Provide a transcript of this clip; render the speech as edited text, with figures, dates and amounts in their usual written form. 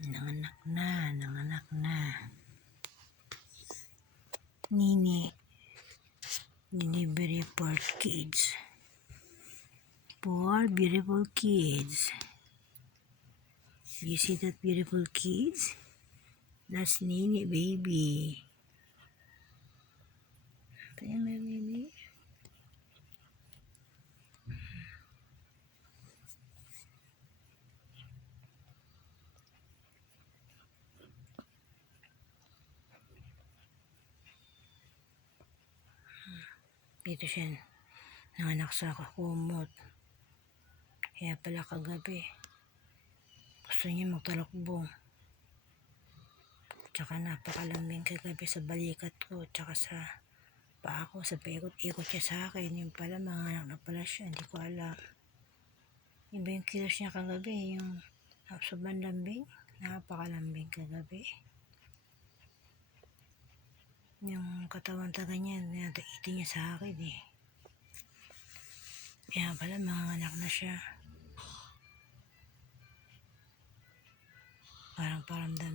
Nanganak na. Nini beautiful kids. 4 beautiful kids. You see that beautiful kids? That's Nini baby. Ayan, my baby. Dito siya nanganak sa kumot. Kaya pala kagabi gusto niya magtalakbo. Tsaka napakalambing kagabi sa balikat ko. Tsaka sa paa ko. Sa paikot-ikot siya sa akin. Yung pala manganak na pala siya. Hindi ko alam. Iba yung kilos niya kagabi. Yung sobrang lambing. Napakalambing kagabi. Yung katawan taga niya, nataitin niya sa akin eh. Kaya pala manganak na siya. Parang paramdam